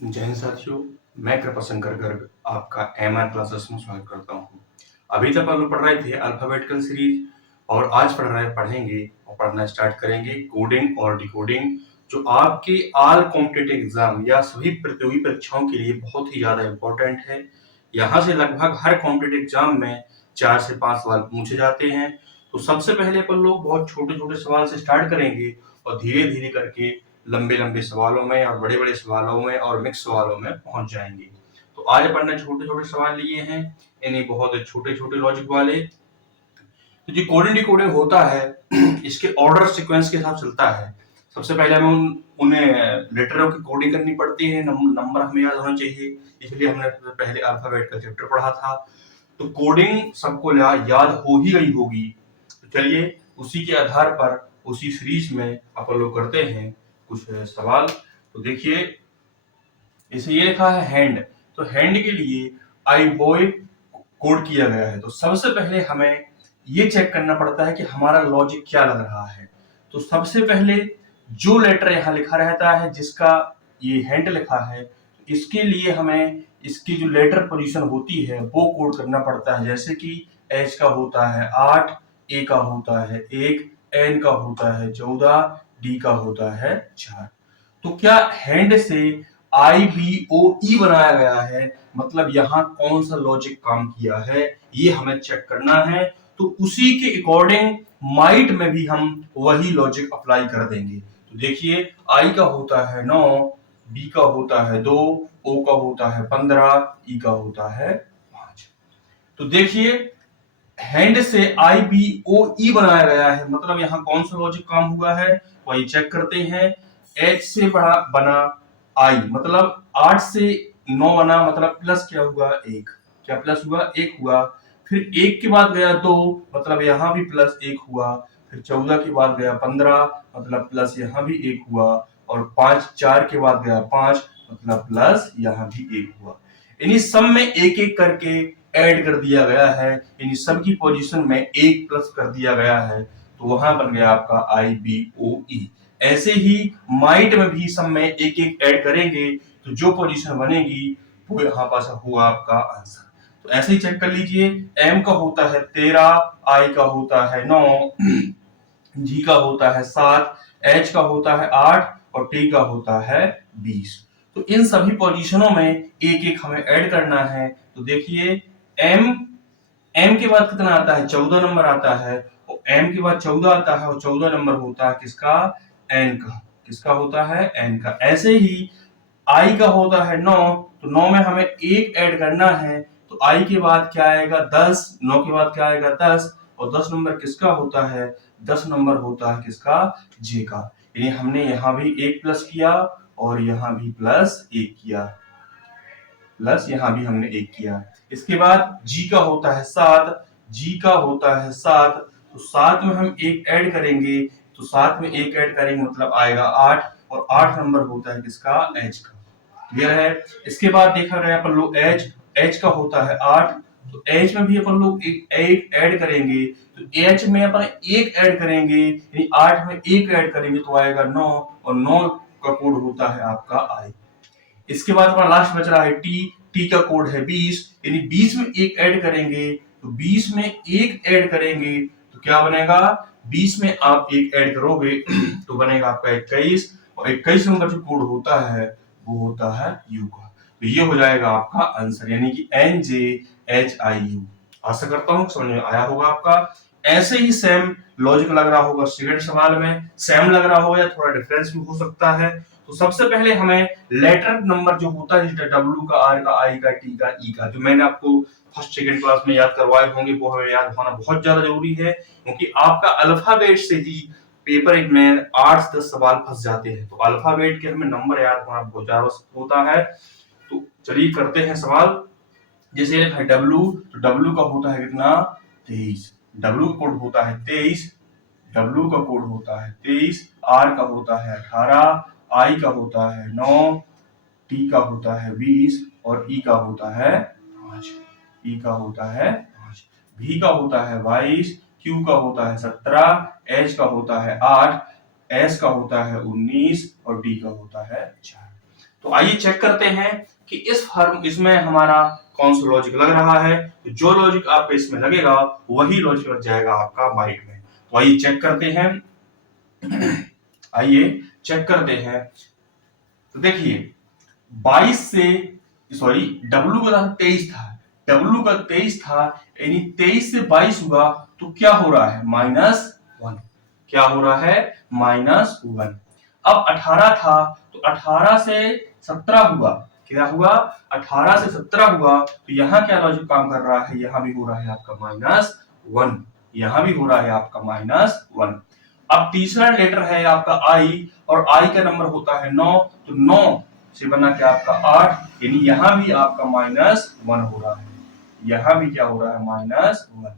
जय हिंद साथियों, मैं कृपाशंकर गर्ग आपका एमआर क्लासेस में स्वागत करता हूँ। अभी तक हम लोग पढ़ रहे थे अल्फाबेटिकल सीरीज और आज पढ़ेंगे और पढ़ना स्टार्ट करेंगे कोडिंग और डिकोडिंग, जो आपके ऑल कॉम्पिटिटिव एग्जाम या सभी प्रतियोगी परीक्षाओं के लिए बहुत ही ज्यादा इम्पोर्टेंट है। यहाँ से लगभग हर कॉम्पिटिटिव एग्जाम में 4 से 5 सवाल पूछे जाते हैं। तो सबसे पहले अपन लोग बहुत छोटे छोटे सवाल से स्टार्ट करेंगे और धीरे धीरे करके लंबे लंबे सवालों में और बड़े बड़े सवालों में और मिक्स सवालों में पहुंच जाएंगे। तो आज अपन ने छोटे छोटे सवाल लिए हैं, यानी बहुत छोटे छोटे लॉजिक वाले। तो जो कोडिंग डिकोडिंग होता है इसके ऑर्डर सीक्वेंस के साथ चलता है। सबसे पहले हमें उन्हें लेटरों की कोडिंग करनी पड़ती है, नंबर हमें याद होना चाहिए, इसलिए हमने सबसे पहले अल्फाबेट का चैप्टर पढ़ा था। तो कोडिंग सबको याद हो ही गई होगी। तो चलिए उसी के आधार पर उसी सीरीज में अपन लोग करते हैं कुछ सवाल। तो देखिए, इसे ये लिखा है हैंड, तो हैंड के लिए आई बॉय कोड किया गया है। तो सबसे पहले हमें ये चेक करना पड़ता है कि हमारा लॉजिक क्या लग रहा है। तो सबसे पहले जो लेटर यहाँ लिखा रहता है जिसका ये हैंड लिखा है, इसके लिए हमें इसकी जो लेटर पोजीशन होती है वो कोड करना पड़ता है। जैसे कि एच का होता है 8, ए का होता है 1, एन का होता है 14, डी का होता है 4। तो क्या हैंड से IBOE बनाया गया है, मतलब यहाँ कौन सा लॉजिक काम किया है ये हमें चेक करना है। तो उसी के अकॉर्डिंग माइट में भी हम वही लॉजिक अप्लाई कर देंगे। तो देखिए, आई का होता है 9, बी का होता है 2, ओ का होता है 15, ई का होता है 5। तो देखिए, हैंड से IBOE बनाया गया है, मतलब यहाँ कौन सा लॉजिक काम हुआ है वही चेक करते हैं। H से बना I, मतलब 8 से 9 बना, मतलब प्लस क्या हुआ 1, क्या प्लस हुआ 1 हुआ। फिर 1 के बाद गया 2, मतलब यहाँ भी प्लस 1 हुआ। फिर 14 के बाद गया 15, मतलब प्लस यहाँ भी 1 हुआ। और 4 के बाद गया 5, मतलब प्लस यहाँ भी 1 हुआ। यानी सब में एक एक करके ऐड कर दिया गया है, यानी सब की पोजीशन में 1 प्लस कर दिया गया है। तो वहां बन गया आपका IBOE। ऐसे ही माइट में भी सब में एक एक ऐड करेंगे तो जो पोजीशन बनेगी वो यहाँ पास हुआ आपका आंसर। तो ऐसे ही चेक कर लीजिए, एम का होता है 13, आई का होता है 9, जी का होता है 7, एच का होता है 8 और टी का होता है 20। तो इन सभी पोजीशनों में एक एक हमें ऐड करना है। तो देखिए, एम एम के बाद कितना आता है 14 नंबर आता है, और एम के बाद 14 आता है और 14 नंबर होता है किसका, एन का। किसका होता है, एन का। ऐसे ही आई का होता है 9, तो 9 में हमें एक ऐड करना है। तो आई के बाद क्या आएगा 10, 9 के बाद क्या आएगा 10, और 10 नंबर किसका होता है, 10 नंबर होता है किसका, जे का। यानी हमने यहाँ भी 1 प्लस किया और यहाँ भी प्लस 1 किया, प्लस यहाँ भी हमने 1 किया। इसके बाद जी का होता है 7, जी का होता है 7, तो 7 में हम 1 ऐड करेंगे। तो 7 में 1 ऐड करेंगे मतलब आएगा 8, और 8 नंबर होता है किसका, एच का। क्लियर है। इसके बाद देखा गया अपन लोग एच, एच का होता है 8, तो एच में भी अपन लोग एक ऐड करेंगे। तो एच में अपन 1 ऐड करेंगे, यानी 8 में 1 ऐड करेंगे तो आएगा 9, और 9 का कोड होता है आपका आई। इसके बाद हमारा लास्ट बच रहा है टी, टी का कोड है 20, यानी 20 में 1 ऐड करेंगे। तो 20 में 1 ऐड करेंगे तो क्या बनेगा, 20 में आप 1 ऐड करोगे तो बनेगा आपका 21, और 21 नंबर जो कोड होता है वो होता है यू का। तो ये हो जाएगा आपका आंसर, यानी कि NJHIU। आशा करता हूँ समझ में आया होगा आपका। ऐसे ही सेम लॉजिक लग रहा होगा सेकंड सवाल में, सेम लग रहा होगा या थोड़ा डिफरेंस भी हो सकता है। तो सबसे पहले हमें लेटर नंबर जो होता है W का, R का, I का, T का, E का, जो मैंने आपको फर्स्ट सेकंड क्लास में याद करवाए होंगे, वो हमें याद होना बहुत ज्यादा जरूरी है, क्योंकि आपका अल्फाबेट से ही पेपर में 8 से 10 सवाल फंस जाते हैं। तो अल्फाबेट के हमें नंबर याद होना बहुत ज्यादा होता है। तो चलिए करते हैं सवाल। जैसे है W, तो W का होता है कितना, 23, W का कोड होता है 23, W का कोड होता है 23, R का होता है 18, I का होता है 9, T का होता है 20 और E का होता है 5। E का होता है 5, V का होता है 22, Q का होता है 17, H का होता है 8, S का होता है 19 और D का होता है 4। तो आइए चेक करते हैं कि इसमें हमारा कौन सा लॉजिक लग रहा है। तो जो लॉजिक आपके इसमें लगेगा वही लॉजिक लग जाएगा आपका बाइट में। तो आइए चेक करते हैं। आइए चेक करते हैं। तो देखिए 22 से सॉरी W का 23 था, W का 23 था, यानी 23 से 22 हुआ तो क्या हो रहा है -1। क्या हो रहा है -1। अब 18 था तो 18 से 17 हुआ, क्या हुआ 18 से 17 हुआ तो यहाँ क्या लॉजिक काम कर रहा है, यहाँ भी हो रहा है आपका -1, यहाँ भी हो रहा है आपका -1। अब तीसरा लेटर है आपका I और I का नंबर होता है 9, तो 9 से बना क्या आपका 8, यानी यहाँ भी आपका -1 हो रहा है। यहाँ भी क्या हो रहा है -1।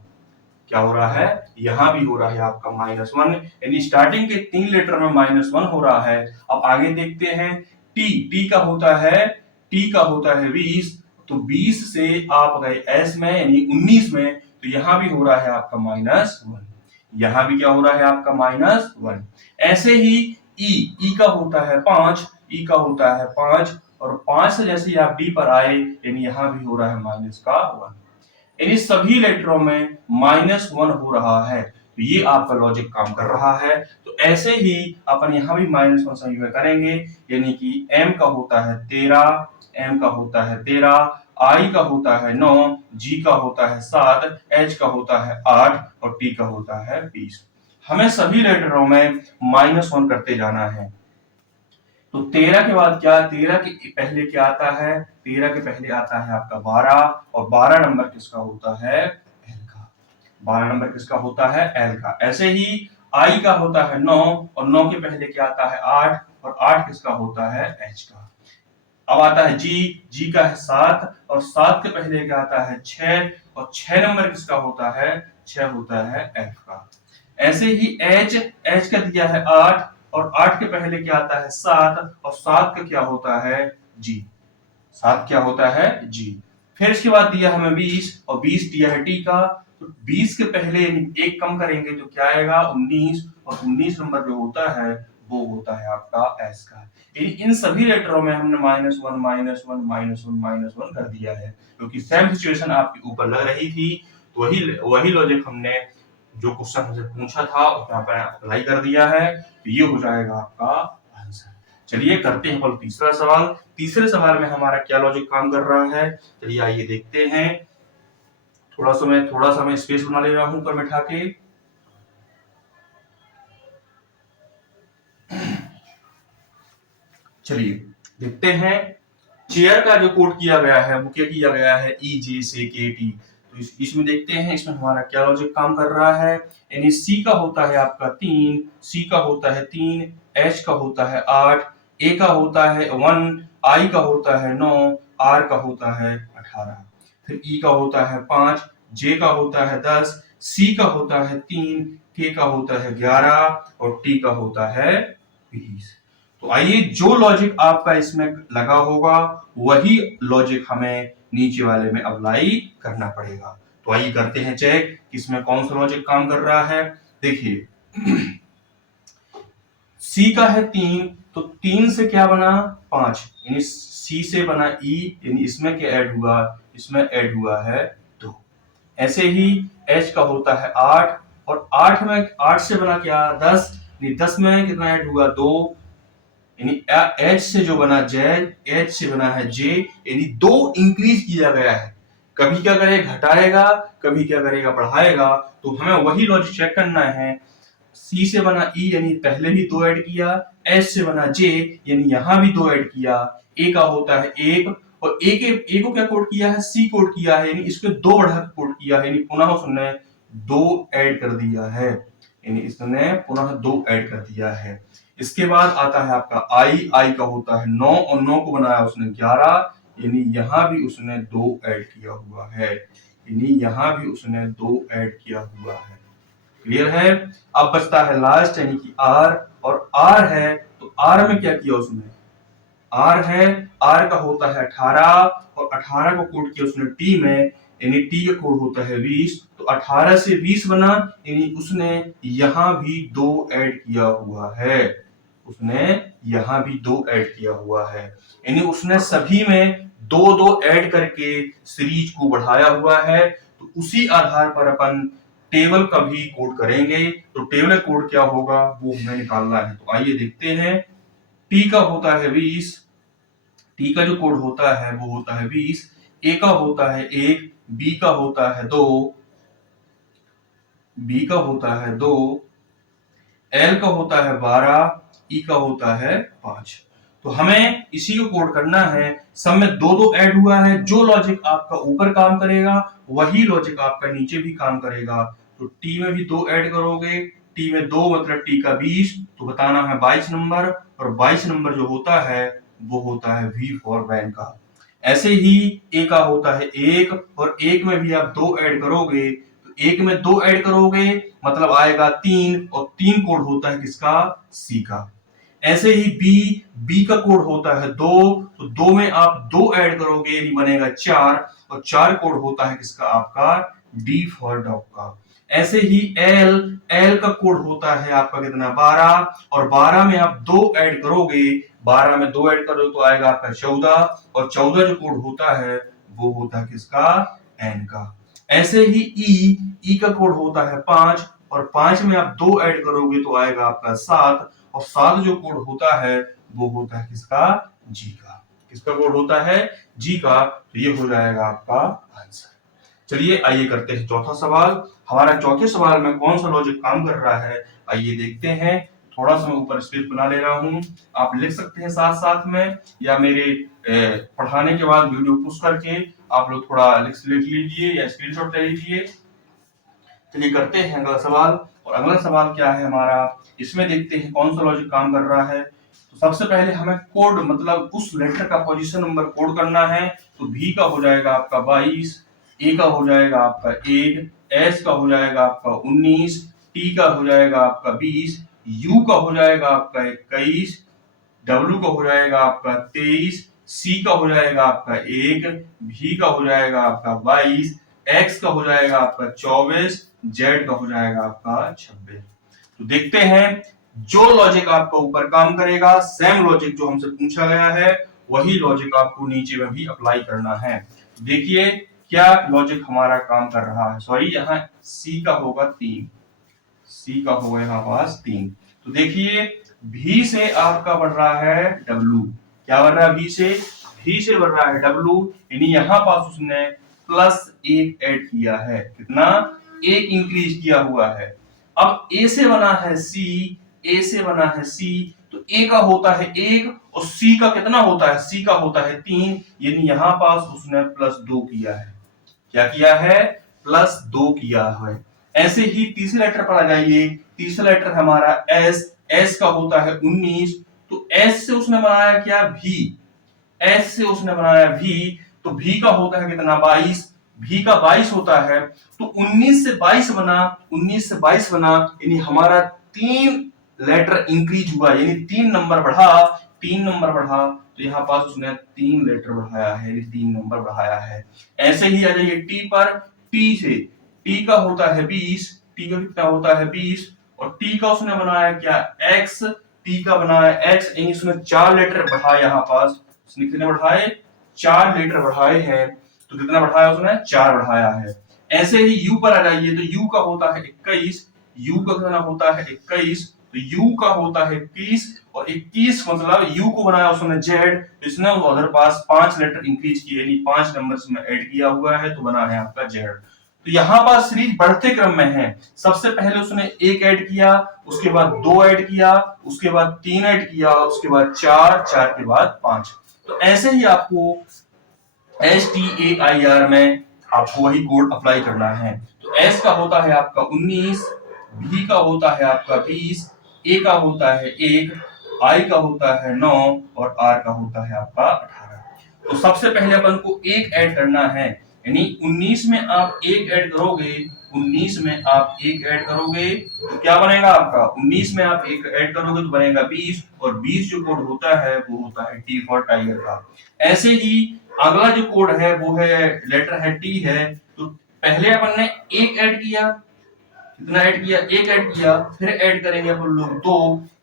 क्या हो रहा है, यहाँ भी हो रहा है आपका -1, यानी स्टार्टिंग के 3 लेटर में -1 हो रहा है। अब आगे देखते हैं टी का होता है 20, तो 20 से आप गए एस में यानी 19 में, तो यहाँ भी हो रहा है आपका -1, यहाँ भी क्या हो रहा है आपका -1। ऐसे ही ई का होता है 5, ई का होता है 5 और 5 से जैसे आप डी पर आए यानी यहाँ भी हो रहा है -1। इन सभी लेटरों में -1 हो रहा है, तो ये आपका लॉजिक काम कर रहा है। तो ऐसे ही अपन यहाँ भी -1 संयुग करेंगे, यानी कि m का होता है 13, m का होता है 13, I का होता है 9, G का होता है 7, H का होता है 8 और T का होता है 20। हमें सभी लेटरों में -1 करते जाना है। तो 13 के बाद क्या, 13 के पहले क्या आता है, 13 के पहले आता है आपका 12 और 12 नंबर किसका होता है एल का, 12 नंबर किसका होता है एल का। ऐसे ही आई का होता है 9 और 9 के पहले क्या आता है 8 और 8 किसका होता है एच का। अब आता है जी का है 7 और 7 के पहले क्या आता है 6 और 6 नंबर किसका होता है 6 होता है एफ का। ऐसे ही एच का दिया है 8 और 8 के पहले क्या आता है 7 और 7 का क्या होता है जी, 7 क्या होता है जी। फिर इसके बाद दिया हमें 20 और 20 दिया है टी का, तो 20 के पहले एक कम करेंगे तो क्या आएगा 19 और 19 नंबर जो होता है वो होता है आपका एस का। इन सभी लेटरों में हमने -1 कर दिया है, क्योंकि सेम सिचुएशन आपके ऊपर लग रही थी, तो वही लॉजिक हमने जो क्वेश्चन हमसे पूछा था उसमें आपने अप्लाई कर दिया है, तो ये हो जाएगा आपका आंसर। चलिए करते हैं अब तीसरा सवाल। तीसरे सवाल में हमारा क्या लॉजिक काम कर रहा है, चलिए आइए देखते हैं। थोड़ा सा मैं स्पेस बना ले रहा हूं ऊपर बैठा के। चलिए देखते हैं। चेयर का जो कोड किया गया है वो क्या किया गया है ई जे से के टी, तो इसमें देखते हैं इसमें हमारा क्या लॉजिक काम कर रहा है। यानी सी का होता है आपका 3, सी का होता है 3, एच का होता है 8, ए का होता है 1, आई का होता है 9, आर का होता है 18, फिर ई का होता है 5, जे का होता है 10, सी का होता है 3, के का होता है 11 और टी का होता है 20। तो आइए जो लॉजिक आपका इसमें लगा होगा वही लॉजिक हमें नीचे वाले में अप्लाई करना पड़ेगा। तो आइए करते हैं चेक इसमें कौन सा लॉजिक काम कर रहा है। देखिए सी का है 3, तो 3 से क्या बना 5, यानी सी से बना ई, यानी इसमें क्या ऐड हुआ, इसमें ऐड हुआ है 2। ऐसे ही एच का होता है 8 और 8 से बना क्या 10, यानी 10 में कितना ऐड हुआ 2, यानी एच से जो बना जेड, एच से बना है जे, यानी 2 इंक्रीज किया गया है। कभी क्या करेगा घटाएगा, कभी क्या करेगा बढ़ाएगा, तो हमें वही लॉजिक चेक करना है। सी से बना ई यानी पहले भी 2 ऐड किया, एच से बना जे यानी यहां भी 2 ऐड किया, ए का होता है 1 और ए को क्या कोड किया है सी कोड किया है, यानी इसको 2 बढ़ा के कोड किया है, यानी पुनः उसने 2 ऐड कर दिया है, यानी इसने पुनः 2 ऐड कर दिया है। इसके बाद आता है आपका आई का होता है 9 और 9 को बनाया उसने 11, यानी यहां भी उसने 2 ऐड किया हुआ है, यानी यहां भी उसने 2 ऐड किया हुआ है। क्लियर है। अब बचता है लास्ट यानी कि आर, और आर है तो आर में क्या किया उसने, आर है, आर का होता है 18 और 18 को कोड किया उसने टी में, यानी टी का कोड होता है 20, तो 18 से 20 बना, यानी उसने यहां भी 2 ऐड किया हुआ है, उसने यहां भी 2 ऐड किया हुआ है, यानी उसने सभी में 2-2 ऐड करके सीरीज को बढ़ाया हुआ है। तो उसी आधार पर अपन टेबल का भी कोड करेंगे। तो टेबल कोड क्या होगा वो हमें निकालना है। तो आइए देखते हैं। टी का होता है 20, टी का जो कोड होता है वो होता है 20, ए का होता है 1, बी का होता है 2, बी का होता है 2, एल का होता है 12, ई का होता है 5। तो हमें इसी को कोड करना है। सब में 2-2 ऐड हुआ है। जो लॉजिक आपका ऊपर काम करेगा वही लॉजिक आपका नीचे भी काम करेगा। तो टी में भी 2 ऐड करोगे, टी में 2 मतलब टी का 20, तो बताना है 22 नंबर, और 22 नंबर जो होता है वो होता है वी फॉर वैन का। ऐसे ही ए का होता है 1, और 1 में भी आप 2 ऐड करोगे, तो 1 में 2 ऐड करोगे मतलब आएगा 3, और 3 कोड होता है किसका, सी का। ऐसे ही बी का कोड होता है 2, तो 2 में आप 2 ऐड करोगे यानी बनेगा 4, और 4 कोड होता है किसका, आपका डी फॉर डॉग का। ऐसे ही एल का कोड होता है आपका कितना, 12, और 12 में आप 2 ऐड करोगे, 12 में 2 ऐड करोगे तो आएगा आपका 14, और 14 जो कोड होता है वो होता है किसका, एन का। ऐसे ही ई का कोड होता है 5, और 5 में आप 2 ऐड करोगे तो आएगा आपका 7, और 7 जो कोड होता है वो होता है किसका, जी का। किसका कोड होता है, जी का। तो ये हो जाएगा आपका आंसर। चलिए आइए करते हैं चौथा सवाल। हमारा चौथे सवाल में कौन सा लॉजिक काम कर रहा है आइए देखते हैं। थोड़ा सा मैं ऊपर स्क्रिप्ट बना ले रहा हूं, आप लिख सकते हैं साथ साथ में, या मेरे पढ़ाने के बाद वीडियो पुश करके आप लोग थोड़ा लिख लीजिए या स्क्रीनशॉट ले लीजिए। चलिए करते हैं अगला सवाल। और अगला सवाल क्या है हमारा, इसमें देखते हैं कौन सा लॉजिक काम कर रहा है। तो सबसे पहले हमें कोड मतलब उस लेटर का पोजीशन नंबर कोड करना है। तो भी का हो जाएगा आपका 22, ए का हो जाएगा आपका 1, एस का हो जाएगा आपका 19, टी का हो जाएगा आपका 20, यू का हो जाएगा आपका 21, डब्ल्यू का हो जाएगा आपका 23, सी का हो जाएगा आपका 1, भी का हो जाएगा आपका 22, एक्स का हो जाएगा आपका 24, जेड का हो जाएगा आपका 26। तो देखते हैं जो लॉजिक आपका ऊपर काम करेगा, सेम लॉजिक जो हमसे पूछा गया है वही लॉजिक आपको नीचे में भी अप्लाई करना है। देखिए क्या लॉजिक हमारा काम कर रहा है। सॉरी यहाँ सी का होगा 3, सी का होगा यहाँ पास 3। तो देखिए भी से आपका बढ़ रहा है डब्लू। क्या बढ़ रहा है, भी से बढ़ रहा है डब्लू, यानी यहाँ पास उसने +1 ऐड किया है। कितना, 1 इंक्रीज किया हुआ है। अब ए से बना है सी, ए से बना है सी, तो ए का होता है 1 और सी का कितना होता है, सी का होता है 3, यानी यहाँ पास उसने +2 किया है। क्या किया है, +2 किया है। ऐसे ही तीसरे लेटर पर आ जाइए। तीसरा लेटर हमारा एस, एस का होता है 19, तो एस से उसने बनाया क्या, भी, एस से उसने बनाया भी, तो भी का होता है कितना, 22, भी का 22 होता है। तो 19 से 22 बना, 19 से 22 बना, यानी हमारा 3 लेटर इंक्रीज हुआ, यानी 3 नंबर बढ़ा, 3 नंबर बढ़ा। तो यहाँ पास उसने 3 लेटर बढ़ाया है, 3 नंबर बढ़ाया है। ऐसे ही आ जाइए टी पर। टी से, टी का होता है 20, टी का कितना होता है 20, और टी का उसने बनाया क्या, एक्स, टी का बनाया एक्स, यानी उसने 4 लेटर बढ़ाया। यहाँ पास उसने कितने बढ़ाए, 4 लेटर बढ़ाए हैं। तो कितना बढ़ाया उसने, 4 बढ़ाया है। ऐसे ही यू पर आ जाइए। तो यू का होता है 21, यू का कितना होता है 21, तो यू का होता है 21, और 21 मतलब यू को बनाया उसने जेड, इसने उधर पास 5 लेटर इंक्रीज किए, यानी 5 नंबर्स में ऐड किया हुआ है, तो बना है आपका जेड। तो यहाँ पास सीरीज बढ़ते क्रम में है। सबसे पहले उसने 1 ऐड किया, उसके बाद 2 ऐड किया, उसके बाद 3 ऐड किया, उसके बाद 4, 4 के बाद 5। तो ऐसे ही आपको STAIR में आपको वही कोड अप्लाई करना है। तो S का होता है आपका 19, B का होता है आपका 20, A का होता है 1, I का होता है 9, और R का होता है आपका 18। तो सबसे पहले अपन को 1 ऐड करना है, यानी 19 में आप 1 ऐड करोगे, 19 में आप 1 ऐड करोगे तो क्या बनेगा आपका, 19 में आप 1 ऐड करोगे तो बनेगा 20, और 20 जो कोड होता है वो होता है T फॉर टाइगर का। ऐसे ही अगला जो कोड है वो है, लेटर है टी है। तो पहले अपन ने 1 ऐड किया, कितना ऐड किया, एक ऐड किया, फिर ऐड करेंगे अपन लोग 2,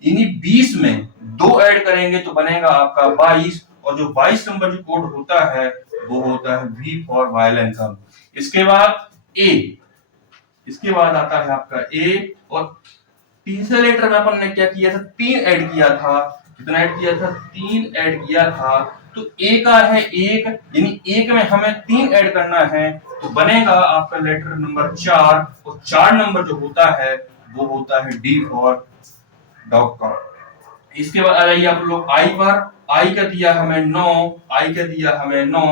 यानी 20 में 2 ऐड करेंगे तो बनेगा आपका 22, और जो 22 नंबर जो कोड होता है वो होता है V फॉर वायलेंस। इसके बाद ए, इसके बाद आता है आपका ए, और तीसरे लेटर में अपन ने क्या किया था, 3 ऐड किया था। कितना ऐड किया था, 3 ऐड किया था। तो ए का है 1, यानी 1 में हमें 3 ऐड करना है तो बनेगा आपका लेटर नंबर 4, और 4 नंबर जो होता है वो होता है डी फॉर डॉग का। इसके बाद आ जाइए आप लोग आई पर। आई का दिया हमें 9, आई का दिया हमें 9।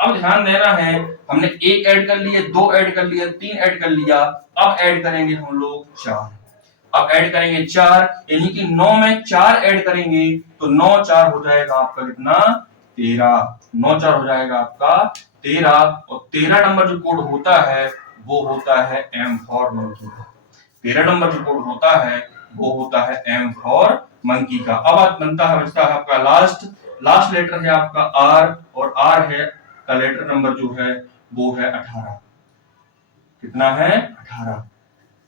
अब ध्यान देना है, हमने 1 ऐड कर लिया, 2 ऐड कर लिया, 3 ऐड कर लिया, अब ऐड करेंगे हम लोग 4। अब ऐड करेंगे 4, यानी कि 9 में 4 ऐड करेंगे तो 9 4 हो जाएगा आपका कितना, 13। 9 4 हो जाएगा आपका 13, और 13 नंबर जो कोड होता है वो होता है एम फॉर मंकी का। 13 नंबर जो कोड होता है वो होता है एम फॉर मंकी का। अब बनता है, बचता है आपका लास्ट लेटर है आपका आर, और आर है का लेटर नंबर जो है वो है 18। कितना है, 18।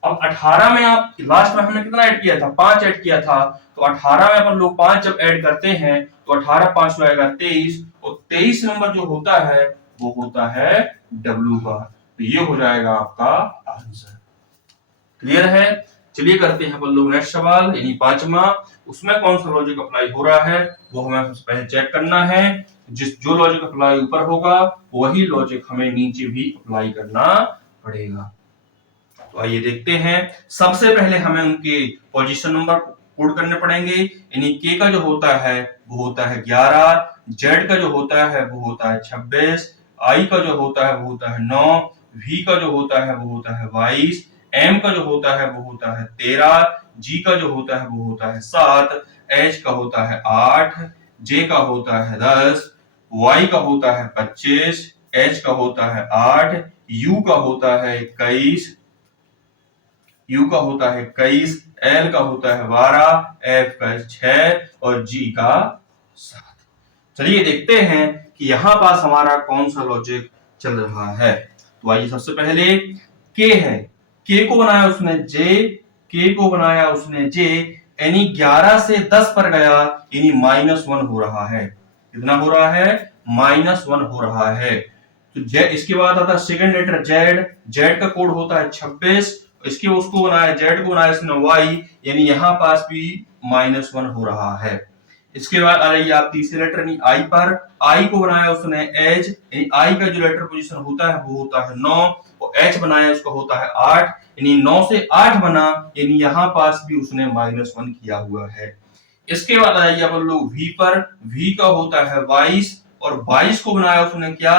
अब 18 में आप लास्ट में हमने कितना ऐड किया था, 5 ऐड किया था, तो 18 में अपन लोग 5 जब ऐड करते हैं तो 18 5 हो जाएगा 23, और 23 नंबर जो होता है वो होता है डब्ल्यू का। तो ये हो जाएगा आपका आंसर। क्लियर है। चलिए करते हैं अपन लोग नेक्स्ट सवाल, यानी 5वां। उसमें कौन सा लॉजिक अप्लाई हो रहा है वो हमें सबसे पहले चेक करना है। जो लॉजिक अप्लाई ऊपर होगा वही लॉजिक हमें नीचे भी अप्लाई करना पड़ेगा। तो आइए देखते हैं। सबसे पहले हमें उनके पोजीशन नंबर कोड करने पड़ेंगे, यानी के का जो होता है वो होता है 11, जेड का जो होता है वो होता है 26, आई का जो होता है वो होता है 9, वी का जो होता है वो होता है 22, एम का जो होता है वो होता है 13, जी का जो होता है वो होता है 7, एच का होता है 8, जे का होता है 10, वाई का होता है 25, एच का होता है 8, यू का होता है 21, यू का होता है 21, एल का होता है 12, एफ का 6 और जी का 7। चलिए देखते हैं कि यहां पास हमारा कौन सा लॉजिक चल रहा है। तो आइए सबसे पहले के है, के को बनाया उसने जे, के को बनाया उसने जे, यानी 11 से 10 पर गया, यानी -1 हो रहा है। कितना हो रहा है, -1 हो रहा है। तो जेड, इसके बाद आता है सेकंड लेटर जेड, जेड का कोड होता है 26, इसके उसको बनाया जेड को बनाया इसने वाई, यानी यहां पास भी -1 हो रहा है। इसके बाद आ रही है आप तीसरे लेटर यानी आई पर, आई को बनाया उसने एच, यानी आई का जो लेटर पोजीशन होता है वो होता है 9, और एच बनाया उसका होता है 8, यानी 9 से 8 बना, यानी यहां पास भी उसने -1 किया हुआ है। इसके बाद आइए अपन लोग वी पर, वी का होता है 22, और 22 को बनाया उसने क्या,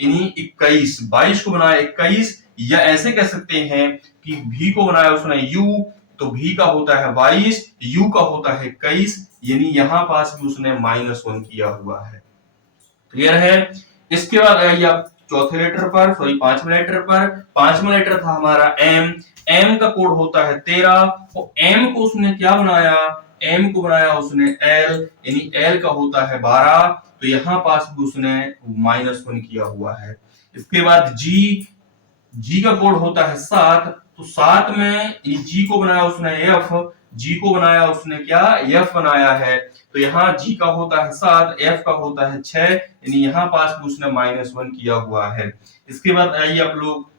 यानी 21, 22 को बनाया 21, या ऐसे कह सकते हैं कि भी को बनाया उसने यू, तो भी का होता है 22, यू का होता है 21, यानी यहां पास भी उसने -1 किया हुआ है। क्लियर है। इसके बाद आइए आप चौथे लेटर पर, सॉरी 5वें लेटर पर। 5वां लेटर था हमारा एम, एम का कोड होता है 13, और एम को उसने क्या बनाया, एम को बनाया उसने एल, यानी एल का होता है 12, तो यहां पास भी उसने -1 किया हुआ है। इसके बाद जी, जी का कोड होता है 7, तो 7 में जी को बनाया उसने एफ, जी को बनाया उसने क्या, एफ बनाया है, तो यहाँ जी का होता है 7, एफ का होता है 6, यानी यहाँ पास भी उसने -1 किया हुआ है। इसके बाद आइए आप लोग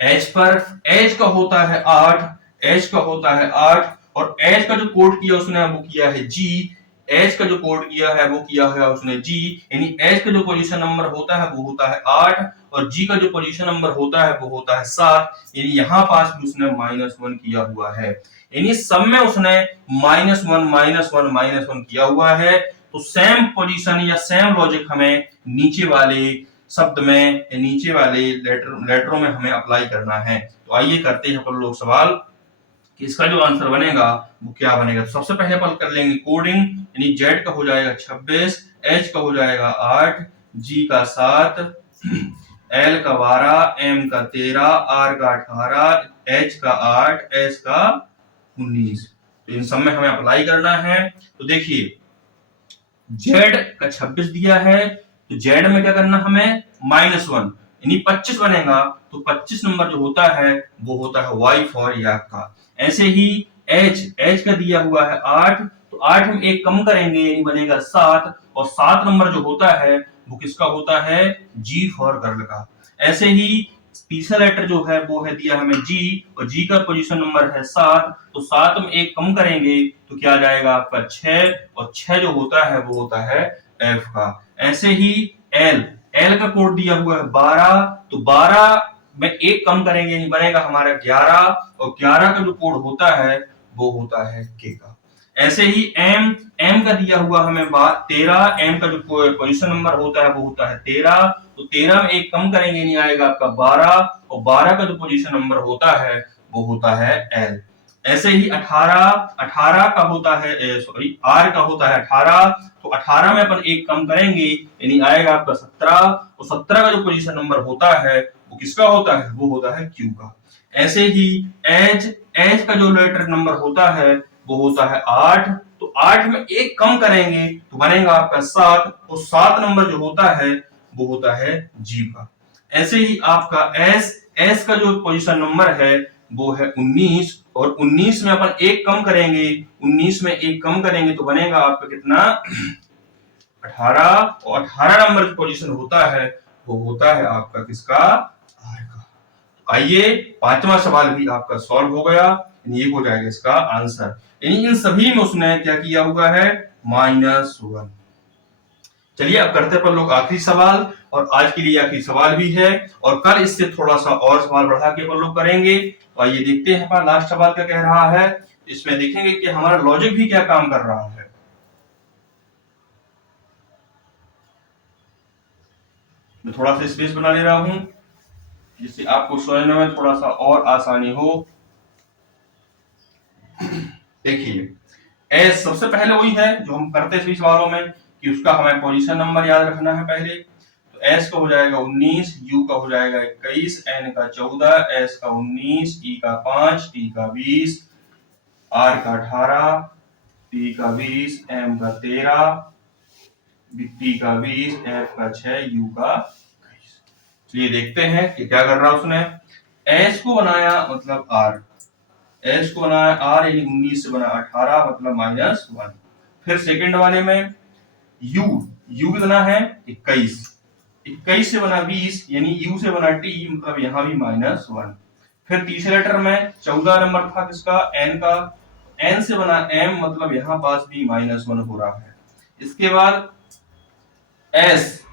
एच पर, एच का होता है 8, एच का होता है 8, और एच का जो कोड किया उसने वो किया है जी, एच का जो कोड किया है वो किया है उसने जी, यानी एच का जो पोजीशन नंबर होता है वो होता है 8, और जी का जो पोजीशन नंबर होता है वो होता है 7, यानी यहाँ पास भी उसने -1 किया हुआ है। यानी सब में उसने -1 किया हुआ है। तो सेम पोजीशन या सेम लॉजिक हमें नीचे वाले शब्द में, नीचे वाले लेटरों में हमें अप्लाई करना है। तो आइए करते हैं अपन लोग सवाल कि इसका जो आंसर बनेगा वो क्या बनेगा। तो सबसे पहले अपन कर लेंगे कोडिंग, यानी जेड का हो जाएगा 26, एच का हो जाएगा 8, जी का 7, एल का 12, एम का 13, आर का 18, एच का 8, एस का 19। तो इन सब में हमें अप्लाई करना है। तो देखिए जेड का 26 दिया है, तो जेड में क्या करना हमें, -1, यानी 25 बनेगा, तो 25 नंबर जो होता है वो होता है Y फॉर याक का। ऐसे ही H का दिया हुआ है 8, तो 8 हम एक कम करेंगे यानी बनेगा 7, और 7 नंबर जो होता है वो किसका होता है, G फॉर गर्ल का। ऐसे ही तीसरा लेटर जो है वो है दिया हमें G, और G का पोजीशन नंबर है 7, तो 7 हम एक कम करेंगे तो क्या जाएगा आपका 6, और 6 जो होता है वो होता है F का। ऐसे ही L का कोड दिया हुआ है 12, तो 12 में एक कम करेंगे यानी बनेगा हमारा 11, और 11 का जो कोड होता है वो होता है K का। ऐसे ही M का दिया हुआ हमें 13, M का जो पोजीशन नंबर होता है वो होता है 13, तो 13 में एक कम करेंगे नहीं आएगा आपका 12, और 12 का जो पोजीशन नंबर होता है वो होता है L। ऐसे ही 18 का होता है सॉरी R का होता है 18, तो 18 में अपन एक कम करेंगे यानी आएगा आपका 17, और 17 का जो पोजीशन नंबर होता है वो किसका होता है, वो होता है Q का। ऐसे ही H का जो लेटर नंबर होता है वो होता है 8, तो 8 में एक कम करेंगे तो बनेगा आपका 7, और 7 नंबर जो होता है वो होता है G का। ऐसे ही आपका S का जो पोजीशन नंबर है वो है 19, और 19 में अपन एक कम करेंगे, 19 में एक कम करेंगे तो बनेगा आपका कितना 18, और 18 नंबर जो पोजीशन होता है वो होता है आपका किसका, R का। आइए पांचवा सवाल भी आपका सॉल्व हो गया, ये हो जाएगा इसका आंसर। यानी इन सभी में उसने क्या किया हुआ है, -1। चलिए अब करते हैं लोग आखिरी सवाल, और आज के लिए आखिरी सवाल भी है, और कल इससे थोड़ा सा और सवाल बढ़ा के अपन लोग करेंगे। तो आइए देखते हैं हमारा लास्ट सवाल क्या कह रहा है। इसमें देखेंगे कि हमारा लॉजिक भी क्या काम कर रहा है। मैं थोड़ा सा स्पेस बना ले रहा हूं जिससे आपको समझने में थोड़ा सा और आसानी हो। देखिए एस सबसे पहले वही है जो हम करते सभी सवालों में कि उसका हमें पोजीशन नंबर याद रखना है पहले। तो एस का हो जाएगा 19, यू का हो जाएगा 21, एन का 14, एस का 19, ई का 5, टी का 20, आर का 18, पी का 20, एम का 13, टी का 20, एफ का 6, यू का 21। चलिए देखते हैं कि क्या कर रहा है उसने। एस को बनाया मतलब आर, एस को बनाया आर यानी 19 से बना 18 मतलब -1। फिर सेकंड वाले में यू कितना है 21, 21 से बना 20 यानी यू से बना टी मतलब यहां भी -1। फिर तीसरे लेटर में 14 नंबर था किसका, एन का, एन से बना एम मतलब यहां पास भी -1 हो रहा है। इसके बाद एस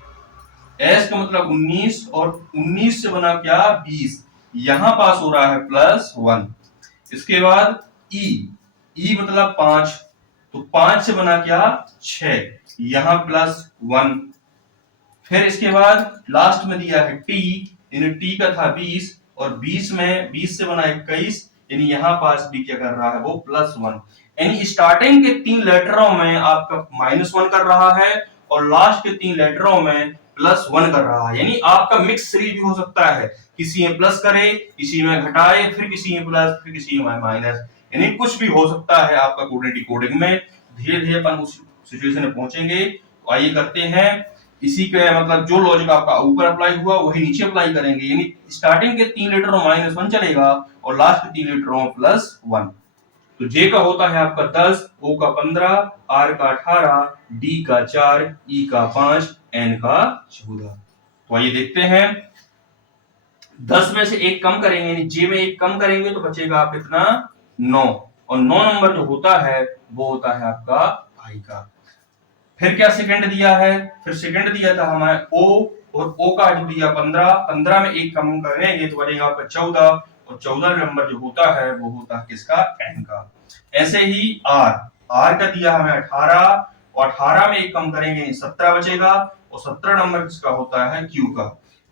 का मतलब 19, और 19 से बना क्या 20, यहां पास हो रहा है +1। इसके बाद ई मतलब 5, तो 5 से बना क्या 6, यहां +1। फिर इसके बाद लास्ट में दिया है टी, यानी टी का था 20, और 20 में 20 से बना 21 यानी यहां पास भी क्या कर रहा है वो +1। यानी स्टार्टिंग के 3 लेटरों में आपका -1 कर रहा है, और लास्ट के 3 लेटरों में +1 कर रहा है। यानी आपका मिक्स सीरीज भी हो सकता है, किसी में प्लस करे, किसी में घटाए, फिर किसी में प्लस, फिर किसी में माइनस, यानी कुछ भी हो सकता है आपका कोडिंग डिकोडिंग में। धीरे धीरे अपन उस सिचुएशन में पहुंचेंगे। तो आइए करते हैं इसी के मतलब जो लॉजिक आपका ऊपर अप्लाई हुआ वही नीचे अप्लाई करेंगे। यानी स्टार्टिंग के 3 लेटरों -1 चलेगा, और लास्ट के 3 लेटरों +1। तो जे का होता है आपका 10, ओ का 15, आर का 18, डी का 4, ई का 5, एन का 14। तो आइए देखते हैं 10 में से एक कम करेंगे यानी जे में एक कम करेंगे तो बचेगा आप इतना 9, और 9 नंबर जो होता है वो होता है आपका आई का। फिर क्या सेकंड दिया है, फिर सेकंड दिया था हमारे ओ, और ओ का जो दिया 15, 15 में एक कम करेंगे तो बनेगा आपका 14, और 14 नंबर जो होता है वो होता है किसका, एन का। ऐसे ही आर का दिया हमें 18, और 18 में एक कम करेंगे 17 बचेगा, और 17 नंबर किसका होता है, क्यू का।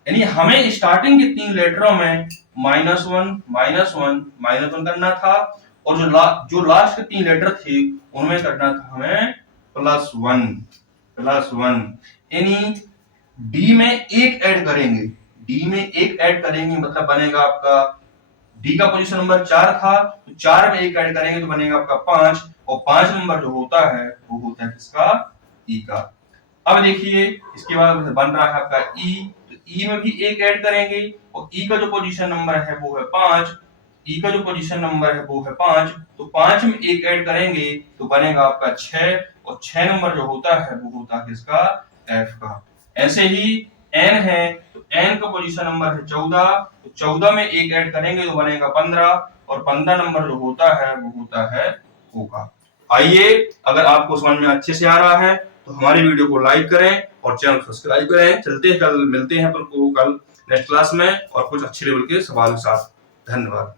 यानी हमें स्टार्टिंग के 3 लेटरों में -1 करना था, और जो लास्ट के 3 लेटर थे उनमें करना था हमें +1। यानी डी में एक ऐड करेंगे, मतलब बनेगा आपका डी का पोजीशन नंबर 4 था, तो 4 में एक ऐड करेंगे तो बनेगा आपका 5, और 5 नंबर जो होता है वो होता है किसका, ई का। अब देखिए इसके बाद बन रहा है आपका ई, तो ई में भी एक ऐड करेंगे और ई का जो पोजीशन नंबर है वो है 5, ई का जो पोजीशन नंबर है वो है 5, तो 5 में एक ऐड करेंगे तो बनेगा आपका 6 और 6 नंबर जो होता है वो होता है किसका, एफ का। ऐसे ही एन है तो एन का पोजीशन नंबर है 14, तो 14 में एक ऐड करेंगे तो बनेगा 15 और 15 नंबर जो होता है वो होता है ओ का। आइए, अगर आपको समझ में अच्छे से आ रहा है तो हमारी वीडियो को लाइक करें और चैनल सब्सक्राइब करें। चलते हैं, कल मिलते हैं अपन को कल नेक्स्ट क्लास में और कुछ अच्छे लेवल के सवाल के साथ। धन्यवाद।